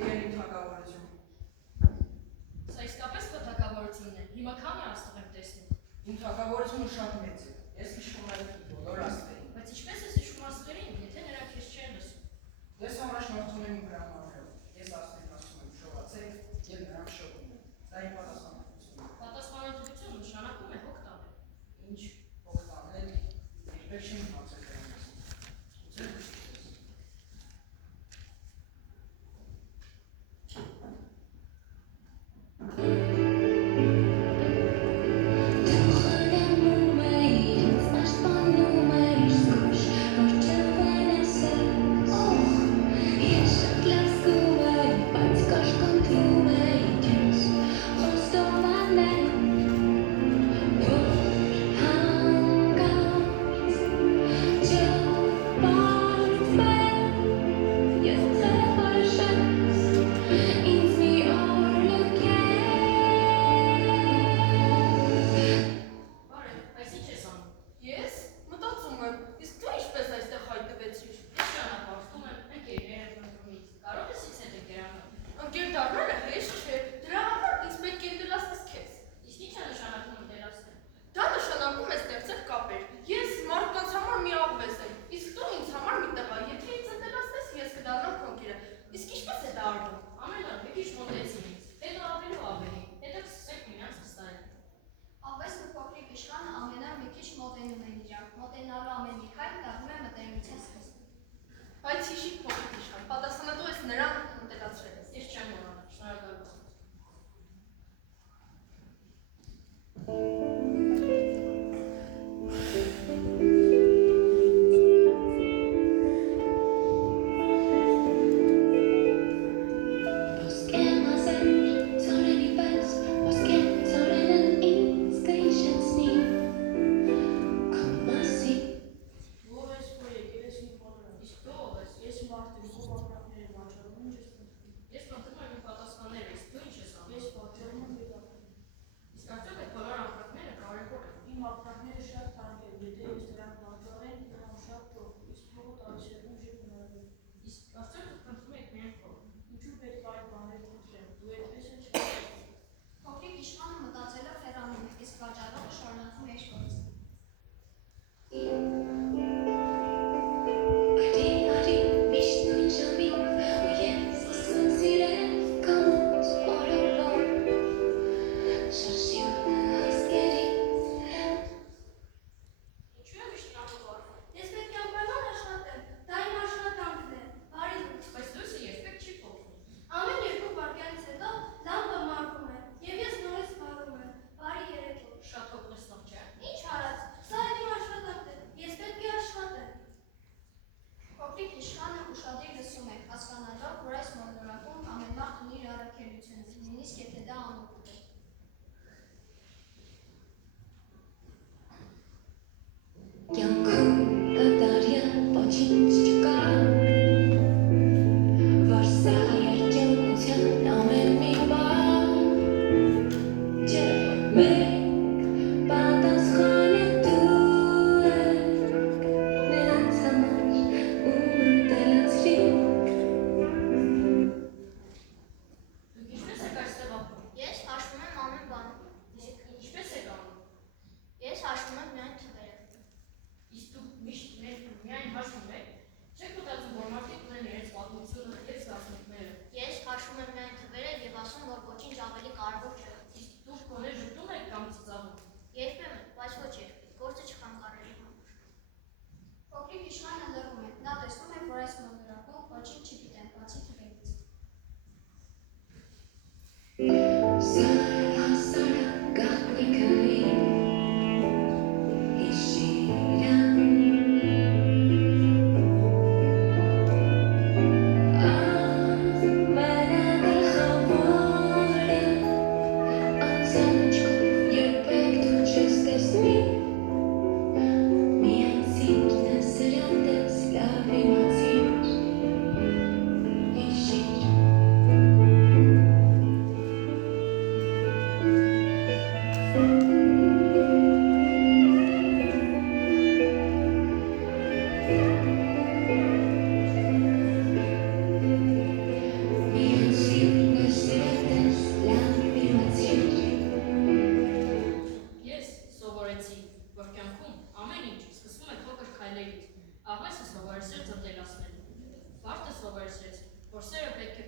եկել իմ թագավորություն։ Սա իսկապես քո թագավորությունն է։ Հիմա քանի աստղ եմ տեսնում։ Իմ թագավորությունը շատ մեծ է։ Ես իշխում եմ բոլոր աստղերին։ Բայց ինչպես ես իշխում աստղերին, եթե նրանք քեզ չեն լսում։ Ես առաջնորդում եմ իմ հրամաններով։ Ես աստղերին ասում եմ շողացեք և նրանք շողում են։ Դա իմ պատասխանատվությունն է։ Պատասխանատվություն նշանակում է հոգ տանել։ Ինչ հոգ տանել, երբեք չեմ իմացել դրա մասին։ Ամեն օր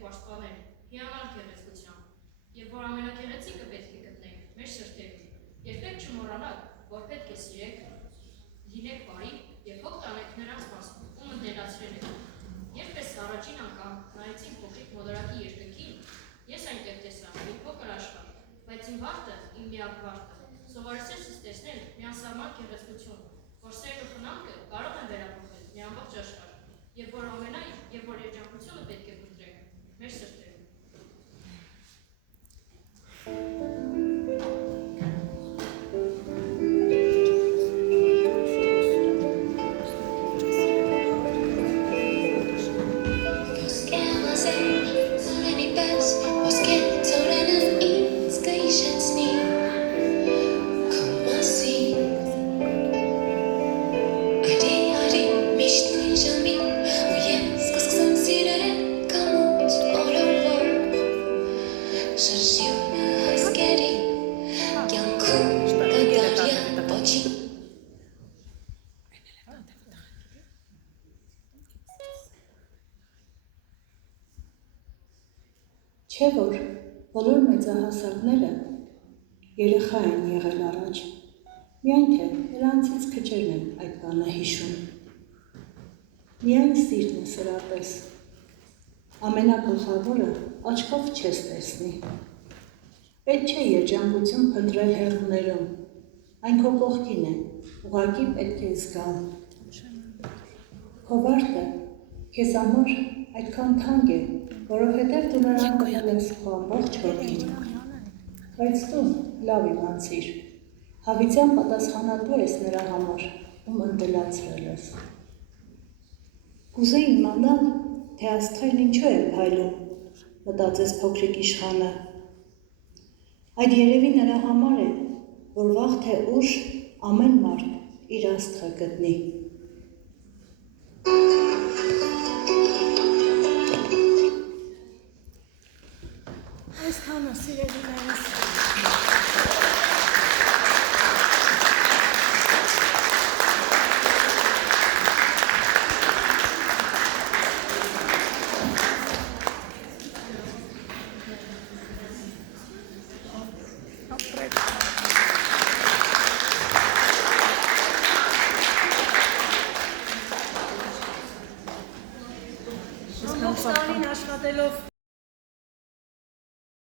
պաշտպանել հիանալ գեղեցկությամբ, եւ որ ամենագեղեցիկը պետք է գտնենք մեր սրտերում։ Երբեք չմոռանաք, որ պետք է սիրեք, լինեք բարի եւ հոգ տանեք նրանց մաս, ում ընտելացրել եք։ Երբես առաջին անգամ նայեցին փոքրիկ մոլորակի երկնքին, ես այնտեղ տեսա մի փոքր աշխարհ, բայց իմ վարդը, իմ միակ վարդը, սովորեցրեց ինձ տեսնել մի անսահման գեղեցկություն, որ սերն ու խնամքը կարող են վերափոխել մի ամբողջ աշխարհ, եւ որ ամենայն եւ որ երջանկությունը պետք է փնտրենք մեր սրտերում։ Չէ՞ որ բոլոր մեծահասակները երեխա են եղել առաջ, միայն թե նրանցից քչերն են այդ բանը հիշում։ Միայն սիրտն է սրա պես, ամենագլխավորը աչքով չես տեսնի։ Պետք չէ երջանկություն փնտրել հեռուներում, այն քո կողքին է, ուղղակի պետք է զգալ։ Քո վարդը քեզ համար այդքան թանկ է, որովհետև դու նրան կրել ես քո ամբողջ հոգին։ Բայց դու լավ իմացիր, հավիտյան պատասխանատու ես նրա համար, ում ընտելացրել ես։ Կուզեի իմանալ, թե աստղերն ինչու է փայլում, մտածեց փոքրիկ իշխանը։ Այդ երևի նրա համար է, որ վաղ թե ուշ ամեն մարդ իր աստղը գտնի։ Այսքանը սիրելիներս։ Ապրեք։